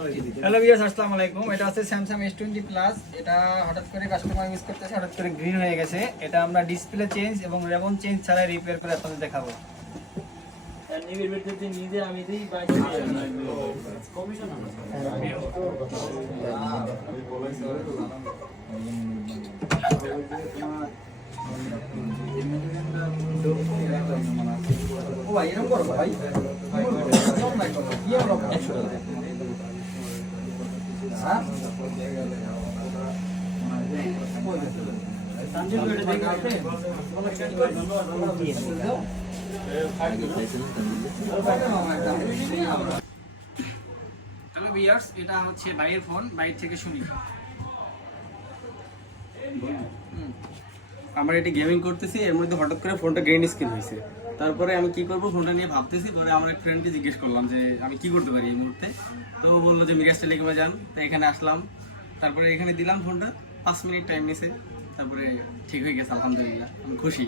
Hello viewers, আসসালামু আলাইকুম। এটা হচ্ছে স্যামসাং S20 প্লাস। এটা হঠাৎ করে কাস্টমার ইউজ করতেছে, হঠাৎ করে গ্রিন হয়ে গেছে। এটা আমরা ডিসপ্লে চেঞ্জ এবং রেবন চেঞ্জ ছাড়া রিপেয়ার করে আপনাদের দেখাবো। ও ভাই, এরকম করো ভাই। হ্যালো ভিউয়ার্স, এটা হচ্ছে ভাইয়ের ফোন, বাইরে থেকে শুনি। আমরা এটি গেমিং করতেছি, এর মধ্যে হঠাৎ করে ফোনটা গ্রিন স্ক্রিন হয়েছে। তারপরে আমি কি করব ফোনটা নিয়ে ভাবতেছি, পরে আমার এক ফ্রেন্ডকে জিজ্ঞেস করলাম যে আমি কি করতে পারি এই মুহূর্তে। তো ও বললো যে মিরাজ টেলিকমে যান। তাই এখানে আসলাম, তারপরে এখানে দিলাম ফোনটা, 5 মিনিট টাইম নিয়েছে, তারপরে ঠিক হয়ে গেছে। আলহামদুলিল্লাহ, আমি খুশি।